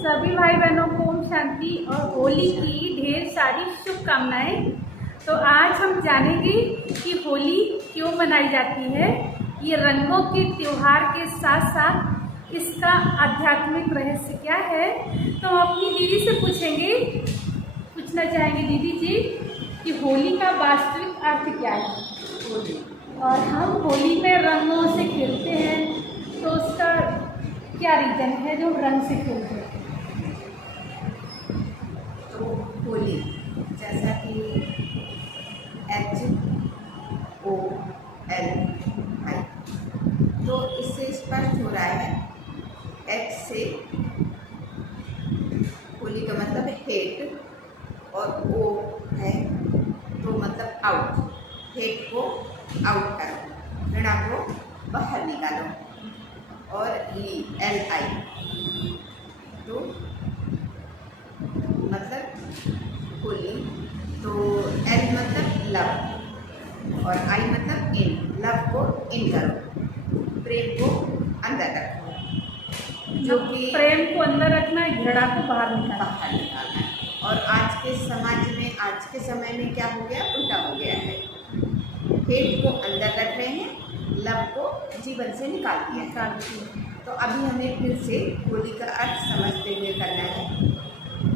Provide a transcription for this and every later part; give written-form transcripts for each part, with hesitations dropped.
सभी भाई बहनों को ओम शांति और होली की ढेर सारी शुभकामनाएं। तो आज हम जानेंगे कि होली क्यों मनाई जाती है। ये रंगों के त्योहार के साथ साथ इसका आध्यात्मिक रहस्य क्या है। तो हम अपनी दीदी से पूछना चाहेंगे दीदी जी कि होली का वास्तविक अर्थ क्या है। होली और हम होली में रंगों से खेलते हैं, तो उसका क्या रीज़न है जो रंग से खेलते हैं। तो होली जैसा कि HOLI, तो इससे स्पष्ट हो रहा है। H से होली का मतलब हेट और O है तो मतलब आउट। हेट को आउट करो, घृणा को बाहर निकालो। और LI तो मतलब होली, तो L मतलब लव और I मतलब इन। लव को इन करो, प्रेम को अंदर रखो, जो कि प्रेम को अंदर रखना है, घृणा को बाहर निकालना है। और आज के समाज में, आज के समय में क्या हो गया, उल्टा हो गया है। हेट को अंदर रख रहे हैं, लव को जीवन से निकाल दिया। तो अभी हमें फिर से होली का अर्थ समझते हुए करना है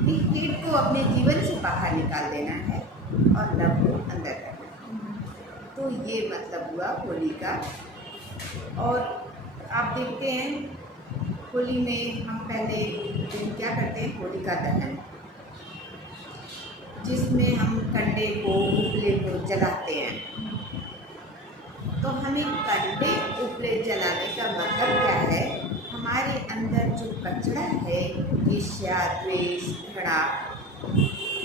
कि हेट को अपने जीवन से बाहर निकाल देना है और लव को अंदर करना है। तो ये मतलब हुआ होली का। और आप देखते हैं होली में हम पहले दिन क्या करते हैं, होली का दहन, जिसमें हम कंडे को, उपले को जलाते हैं। तो हमें कंडे उपले जलाने का मतलब क्या है, हमारे अंदर जो कचरा है, ईर्ष्या, द्वेष, घृणा,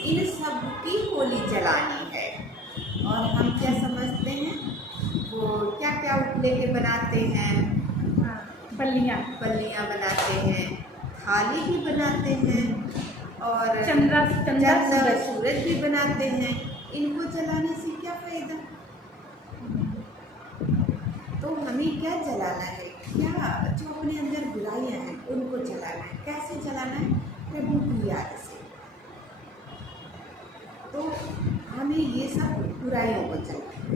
इन सब की होली जलानी है। और हम क्या समझते हैं, वो क्या क्या उपले के बनाते हैं, बल्लियाँ बनाते हैं, थाली भी बनाते हैं और चंद्रा सूरज भी बनाते हैं। इनको जलाने से क्या फायदा। तो हमें क्या जलाना है, क्या जो अपने अंदर बुराइयां हैं उनको जलाना है। कैसे जलाना है, प्रभु की याद से। तो हमें ये सब बुराइयों को जलाना है।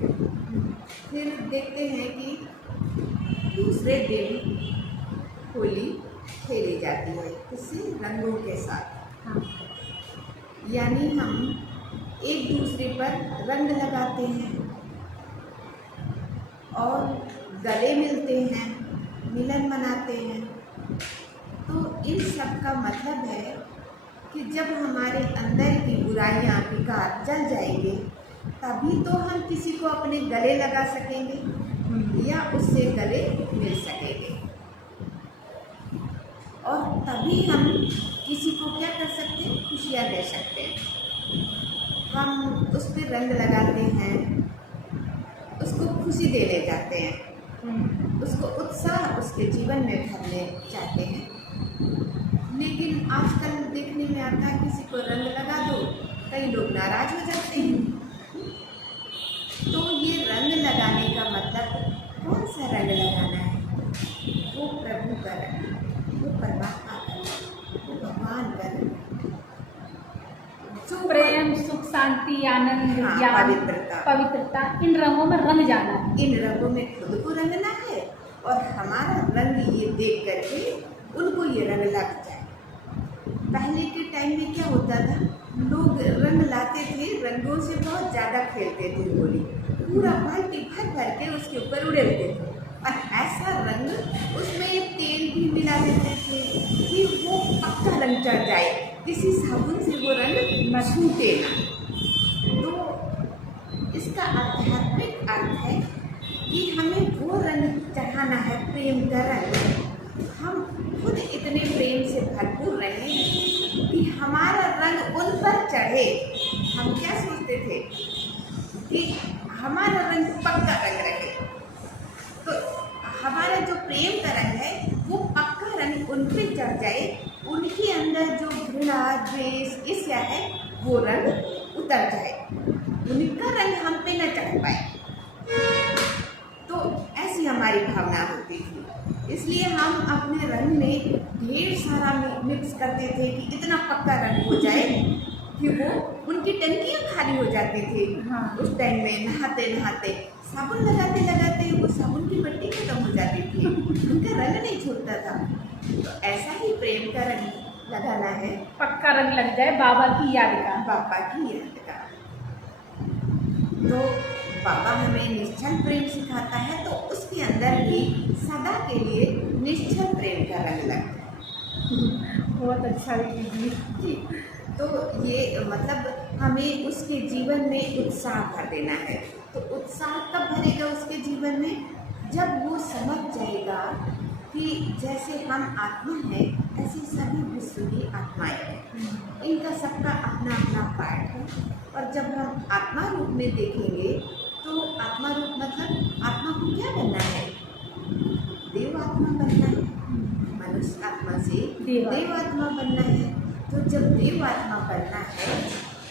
फिर देखते हैं कि दूसरे दिन होली खेली जाती है, किसी रंगों के साथ। यानी हम एक दूसरे पर रंग लगाते हैं और गले मिलते हैं, मिलन मनाते हैं। तो इन सब का मतलब है कि जब हमारे अंदर की बुराइयां, विकार जल जाएंगे, तभी तो हम किसी को अपने गले लगा सकेंगे या उससे गले मिल सकेंगे। और तभी हम किसी को क्या कर सकते हैं, खुशियाँ दे सकते हैं। हम उस पर रंग लगाते हैं, उसको खुशी देने जाते हैं, उसको उत्साह उसके जीवन में भरने चाहते हैं। लेकिन आजकल देखने में आता है, किसी को रंग लगा दो, कई लोग नाराज हो जाते हैं। तो ये रंग लगाने का मतलब, कौन सा रंग लगाना है, वो प्रभु का रंग, वो परमात्मा का रंग, वो भगवान का रंग, प्रेम, सुख, शांति, आनंद, ज्ञान, पवित्रता, इन रंगों में रंग जाना है। इन रंगों में खुद को रंगना है और हमारा रंग ये देख करके उनको ये रंग लग जाए। पहले के टाइम में क्या होता था, लोग रंग लाते थे, रंगों से बहुत ज़्यादा खेलते थे। होली पूरा बाल्टी भर भर के उसके ऊपर उड़ेलते थे और ऐसा रंग, उसमें तेल भी मिला देते थे कि वो पक्का रंग चढ़ जाए, किसी साबुन से वो रंग न छूटे ना। तो इसका आध्यात्मिक अर्थ है कि हमें वो रंग चढ़ाना है, प्रेम का रंग। हम खुद इतने प्रेम से भरपूर रहें कि हमारा रंग उन पर चढ़े। हम क्या सोचते थे कि हमारा रंग पक्का रंग रहे, तो हमारा जो प्रेम का रंग है वो पक्का रंग उन पर चढ़ जाए, उनके अंदर जो घृणा, द्वेष, ईर्ष्या है वो रंग उतर जाए, उनका रंग हम पे न चढ़ पाए। तो ऐसी हमारी भावना होती थी। इसलिए हम अपने रंग में ढेर सारा मिक्स करते थे कि इतना पक्का रंग हो जाए कि वो उनकी टंकियाँ खाली हो जाती थी। हाँ। उस टाइम में नहाते नहाते साबुन लगाते लगाते वो साबुन की मट्टी खत्म हो जाती थी, उनका रंग नहीं छूटता था। तो ऐसा ही प्रेम का रंग लगाना है, पक्का रंग लग जाए बाबा की याद का। बाबा की याद का। तो बाबा हमें निश्चल प्रेम सिखाता है, तो उसके अंदर भी सदा के लिए निश्चल प्रेम का रंग लगता है। बहुत अच्छा दीदी जी। तो ये मतलब हमें उसके जीवन में उत्साह भर देना है। तो उत्साह कब भरेगा उसके जीवन में? जब वो समझ जाएगा कि जैसे हम आत्मा हैं ऐसे सभी विश्व की आत्माएं हैं, इनका सबका अपना अपना पार्ट है। और जब हम आत्मा रूप में देखेंगे तो आत्मा रूप मतलब आत्मा को क्या बनना है? देव आत्मा बनना है, मनुष्य आत्मा से देव आत्मा बनना है। तो जब देव आत्मा बनना है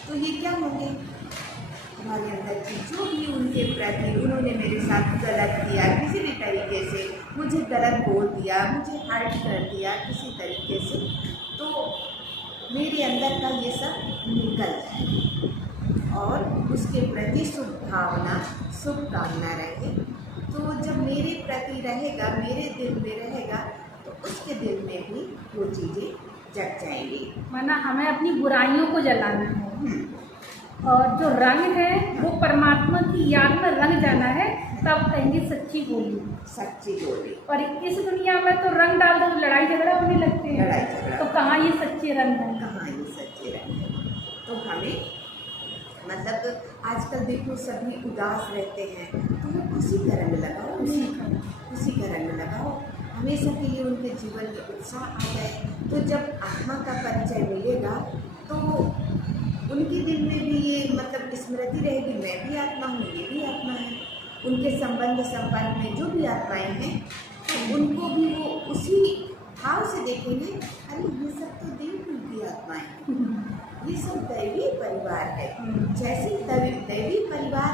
तो ये क्या होंगे? हमारे अंदर की जो भी उनके प्रति उन्होंने मेरे साथ गलत किया, किसी भी तरीके से मुझे गलत बोल दिया, मुझे हर्ट कर दिया किसी तरीके से, तो मेरे अंदर का ये सब निकल जाए और उसके प्रति शुभ भावना शुभ कामना रहे। तो जब मेरे प्रति रहेगा, मेरे दिल में रहेगा, तो उसके दिल में भी वो चीज़ें जग जाएंगी। माना हमें अपनी बुराइयों को जलाना है और जो रंग है वो परमात्मा की याद में रंग जाना है, तब कहेंगे सच्ची होली। सच्ची होली। और इस दुनिया में तो रंग डाल दो लड़ाई झगड़ा होने लगते हैं, लड़ाई झगड़ा। तो कहाँ ये सच्चे रंग है? कहाँ ये सच्चे रंग है? तो हमें मतलब आजकल देखो सभी उदास रहते हैं, तो वो खुशी का रंग लगाओ, खुशी का रंग लगाओ, हमेशा के लिए उनके जीवन में उत्साह आ जाए। तो जब आत्मा का परिचय मिलेगा तो उनके दिल में भी ये मतलब स्मृति रहेगी, मैं भी आत्मा हूँ, ये भी आत्मा है। उनके संबंध संपर्क में जो भी आत्माएं हैं तो उनको भी वो उसी भाव से देखेंगे, अरे ये सब तो देवकुल की आत्माएं हैं, ये सब दैवी परिवार है। जैसे दैवी परिवार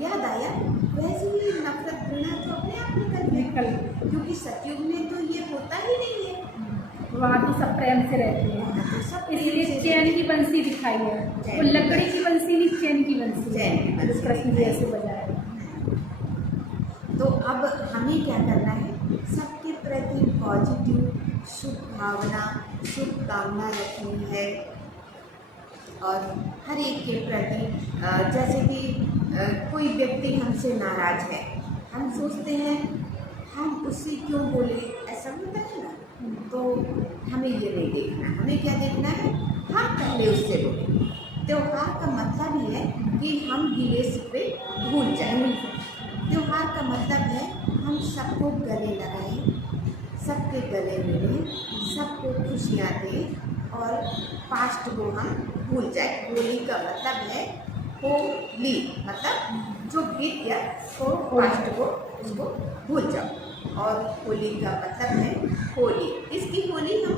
याद आया वैसे ही नफरत घृणा तो अपने आप निकल गई, क्योंकि सतयुग में तो ये होता ही नहीं है। वहाँ तो सब प्रेम से रहते हैं, तो सब इसलिए चैन की बंसी दिखाई है। वो लकड़ी की बंसी नहीं, चैन की बंसी है, जिस कृष्ण जी ऐसे बजाए। तो अब हमें क्या करना है? सबके प्रति पॉजिटिव शुभ भावना शुभ कामना रखनी है। और हर एक के प्रति जैसे कि कोई व्यक्ति हमसे नाराज है, हम सोचते हैं हम उससे क्यों बोले, ऐसा होता है ना। तो हमें ये नहीं देखना, हमें क्या देखना है? हम पहले उससे बोले। त्योहार का मतलब ही है कि हम गिले शिकवे भूल जाएं। त्योहार का मतलब है हम सबको गले लगाएं, सबके गले मिलें, सबको खुशियाँ दें और पास्ट को हम भूल जाए। होली का मतलब है होली, मतलब जो बीत गया वो पास्ट को उसको भूल जाओ। और होली का मतलब है होली, इसकी होली हम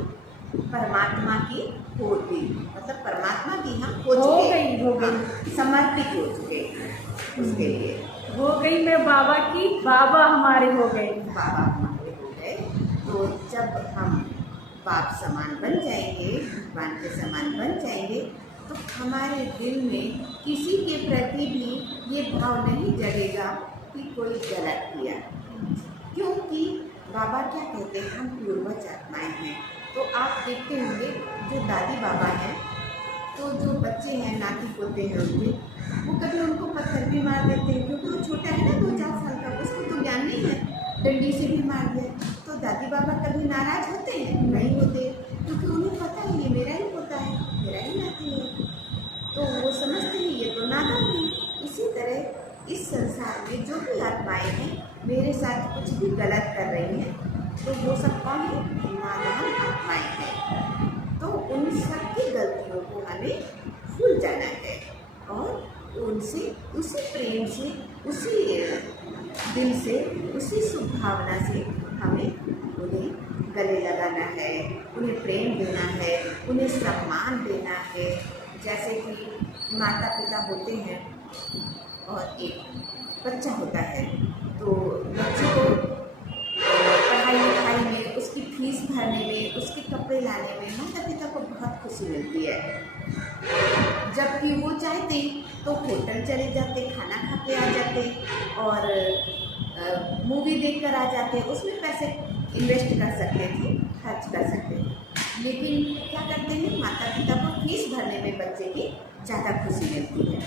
परमात्मा की होली, मतलब परमात्मा की हम हो गई, समर्पित हो चुके उसके लिए। हो गई मैं बाबा की, बाबा हमारे हो गए, बाबा हमारे हो गए। तो जब हम बाप समान बन जाएंगे, भगवान के समान बन जाएंगे, तो हमारे दिल में किसी के प्रति भी ये भाव नहीं जगेगा कि कोई गलत किया, क्योंकि बाबा क्या कहते हैं, हम पूर्वज आत्माएं हैं। तो आप देखते होंगे जो दादी बाबा हैं, तो जो बच्चे हैं नाती पोते हैं उनके, वो कभी उनको पत्थर भी मार देते हैं, क्योंकि वो छोटा है ना 2-4 साल का, उसको तो ज्ञान नहीं है, डंडी से भी मार दिया। तो दादी बाबा कभी नाराज होते हैं? नहीं होते, क्योंकि उन्हें पता है ये मेरा ही होता है, मेरा ही नाती है। तो वो समझते हैं ये तो नादान है। इसी तरह इस संसार में जो भी आत्माएं हैं मेरे साथ कुछ भी गलत कर रही हैं, तो वो सब कौन है? नादान आत्माएं हैं। तो उन सब की गलतियों को हमें भूल जाना है और उनसे उसी प्रेम से, उसी दिल से, उसी शुभ भावना से हमें उन्हें गले लगाना है, उन्हें प्रेम देना है, उन्हें सम्मान देना है। जैसे कि माता पिता होते हैं और एक बच्चा होता है, तो बच्चे को पढ़ाई फीस भरने में, उसके कपड़े लाने में माता पिता को बहुत खुशी मिलती है। जबकि वो चाहते तो होटल चले जाते, खाना खा के आ जाते और मूवी देख कर आ जाते, उसमें पैसे इन्वेस्ट कर सकते थे, खर्च कर सकते थे। लेकिन क्या करते हैं, माता पिता को फीस भरने में बच्चे की ज़्यादा खुशी मिलती है।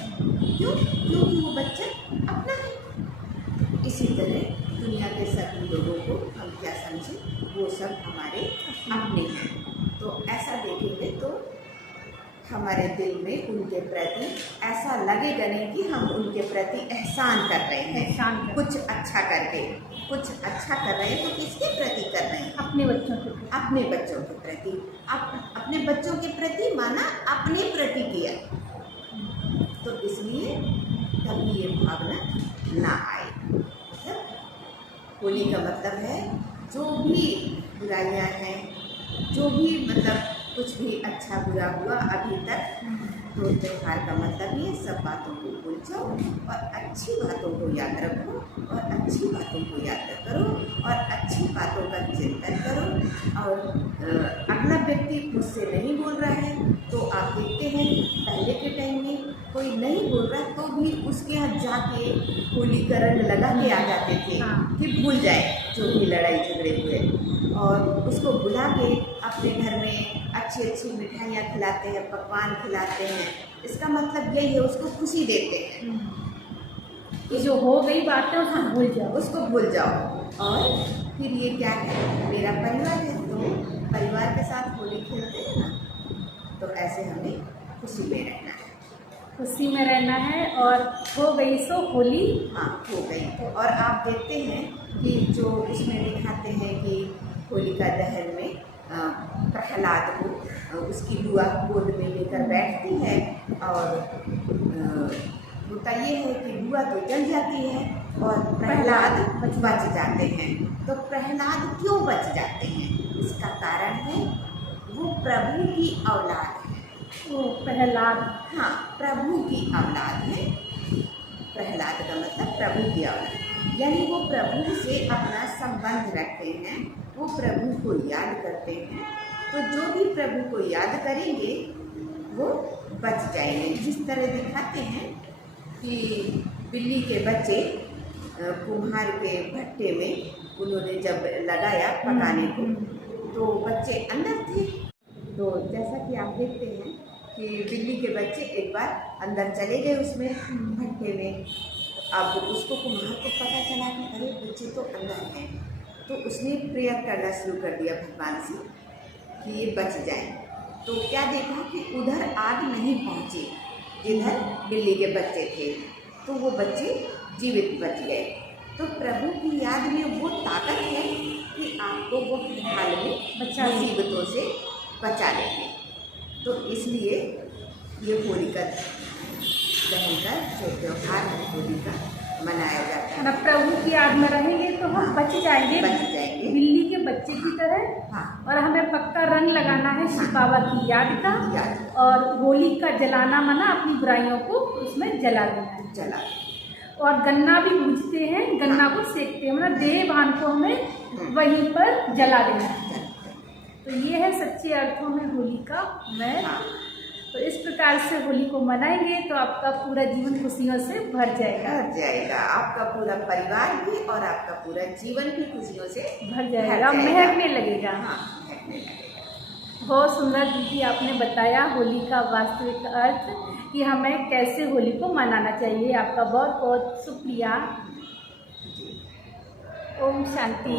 क्यों? क्योंकि वो बच्चा अपना है। इसी तरह दुनिया के सभी लोगों को हम क्या समझें, वो सब हमारे अपने हैं। तो ऐसा देखेंगे तो हमारे दिल में उनके प्रति ऐसा लगेगा नहीं कि हम उनके प्रति एहसान कर रहे हैं, कुछ अच्छा करके। कुछ अच्छा कर रहे हैं तो किसके प्रति कर रहे हैं? अपने बच्चों के प्रति। अपने बच्चों के प्रति। अपने बच्चों के प्रति माना अपने प्रति किया, तो इसलिए कभी ये भावना ना आए। मतलब होली का मतलब है जो भी बुराइयां हैं, जो भी मतलब कुछ भी अच्छा बुरा हुआ अभी तक, तो त्यौहार का मतलब ये सब बातों को भूल जाओ और अच्छी बातों को याद रखो और अच्छी बातों को याद करो और अच्छी बातों का चिंतन करो। और अगला व्यक्ति मुझसे नहीं बोल रहा है तो आप देखते हैं पहले के टाइम में कोई नहीं बोल रहा तो भी उसके यहाँ जाके होली का रंग लगा के आ जाते थे कि भूल जाए जो भी लड़ाई झगड़े हुए, और उसको बुला के अपने घर में अच्छी अच्छी मिठाइयाँ खिलाते हैं, पकवान खिलाते हैं। इसका मतलब यही है, उसको खुशी देते हैं कि जो हो गई बात है उसको भूल जाओ, उसको भूल जाओ। और फिर ये क्या है, मेरा परिवार है तो परिवार के साथ होली खेलते हैं ना, तो ऐसे हमें खुशी में रहना है, खुशी में रहना है। और हो गई सो होली। हाँ, हो गई। और आप देखते हैं कि जो उसमें दिखाते हैं कि होलिका दहन में प्रहलाद को उसकी बुआ गोद में लेकर बैठती है और होता ये है कि बुआ तो जल जाती है और प्रहलाद बच जाते हैं। तो प्रहलाद क्यों बच जाते हैं? इसका कारण है वो प्रभु की औलाद है। वो प्रहलाद, हाँ, प्रभु की औलाद है। प्रहलाद का मतलब प्रभु की औलाद, यानी वो प्रभु से अपना संबंध रखते हैं, वो प्रभु को याद करते हैं। तो जो भी प्रभु को याद करेंगे वो बच जाएंगे। जिस तरह दिखाते हैं कि बिल्ली के बच्चे कुम्हार के भट्टे में उन्होंने जब लगाया पकाने को, तो बच्चे अंदर थे। तो जैसा कि आप देखते हैं कि बिल्ली के बच्चे एक बार अंदर चले गए उसमें भट्टे में। अब उसको कुम्हार को पता चला कि अरे बच्चे तो अंदर हैं, तो उसने प्रेयर करना शुरू कर दिया भगवान से कि ये बच जाए। तो क्या देखा कि उधर आग नहीं पहुँची जिधर बिल्ली के बच्चे थे, तो वो बच्चे जीवित बच गए। तो प्रभु की याद में वो ताकत है कि आपको वो हाल में मुसीबतों से बचा लेंगे। तो इसलिए ये होलिका दहन का जो त्यौहार है होली का मनाया जाता है। प्रभु की याद में रहेंगे तो हम बच जाएंगे बिल्ली के बच्चे की तरह। हाँ। और हमें पक्का रंग लगाना है शिव बाबा की याद का, याद। और होली का जलाना मना अपनी बुराइयों को उसमें जला देना है। जला। और गन्ना भी भूजते हैं, गन्ना को सेकते हैं, मतलब देह भान को हमें वहीं पर जला देना है। तो ये है सच्चे अर्थों में होली का महत्व। तो इस प्रकार से होली को मनाएंगे तो आपका पूरा जीवन खुशियों से भर जाएगा। आपका पूरा परिवार भी और आपका पूरा जीवन भी खुशियों से भर जाएगा, महकने लगेगा। हाँ, महकने लगेगा। बहुत सुंदर दीदी आपने बताया होली का वास्तविक अर्थ कि हमें कैसे होली को मनाना चाहिए। आपका बहुत बहुत शुक्रिया। ओम शांति।